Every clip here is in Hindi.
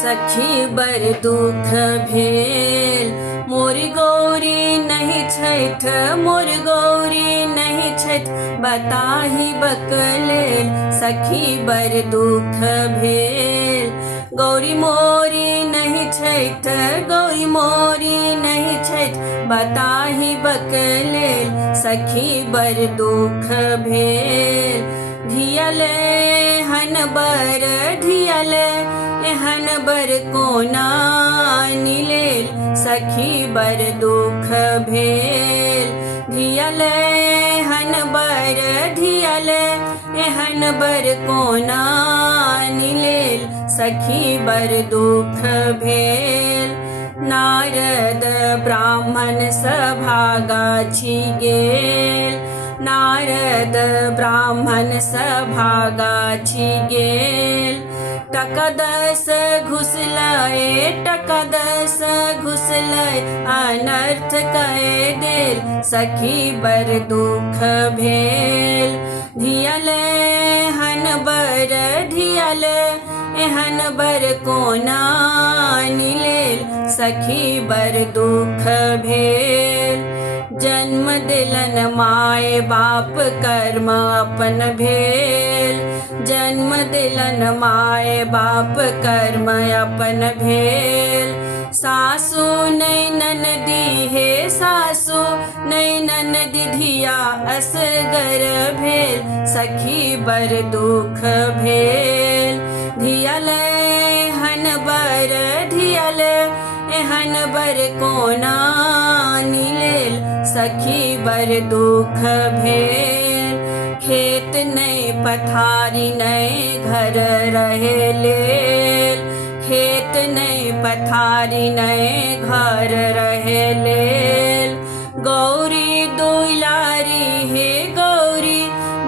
सखी बर दुख भेल मोर गौरी नहीं छैठ, मोर गौरी नहीं छैठ, बताही बकलेल सखी बर दुख भेल। गौरी मोरी नहीं छैठ, गौरी मोरी नहीं छैठ, बताही बकलेल सखी बर दुख भेल। धियले हन बर धियले एहन बर कोना नीलेल सखी बर दुख भेल। धियले हन बर धियले एहन बर कोना नीलेल सखी बर दुख भेल। नारद ब्राह्मण सभागाछी गेल, नारद ब्राह्मण सभागाछी गेल। टकदस घुसलय टकदस घुसलय अनर्थ कय देल सखी बर दुख भेल। धियले हन बर धियले एहन बर कोना नीलेल सखी बर दुख भेल। जन्म दिलन माय बाप कर्म अपन भेल, जन्म दिलन माय बाप कर्म अपन भेल। सासु नहीं ननदी हे सासु नहीं ननदी धिया असगर भेल सखी बर दुख भेल। धियले हन बर धियले एहन बर कोना नीलेल सखी बर दुख भेल। खेत नहीं पथारी नहीं घर रहे लेल, खेत नहीं पथारी नहीं घर रहे लेल। गौरी दुलारी हे गौरी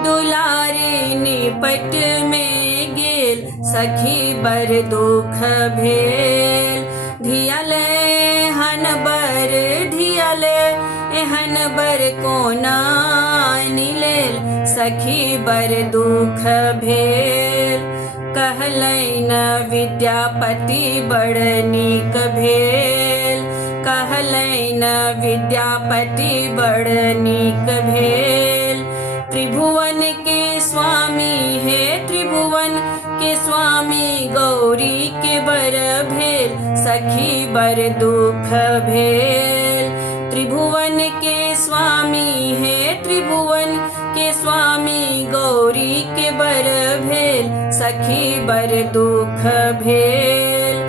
दुलारी निपट में गेल सखी बर दुख भेल। धियले हन बर धियले एहन बर कोना नीलेल सखी बर दुख भेल। कहलैन विद्यापति बड़ नीक भेल, कहलैन विद्यापति बड़ नीक भेल। त्रिभुवन के स्वामी हे त्रिभुवन के स्वामी गौरी के बर भेल सखी बर दुख भेल। त्रिभुवन के स्वामी हे त्रिभुवन के स्वामी गौरी के बर भेल सखी बर दुख भेल।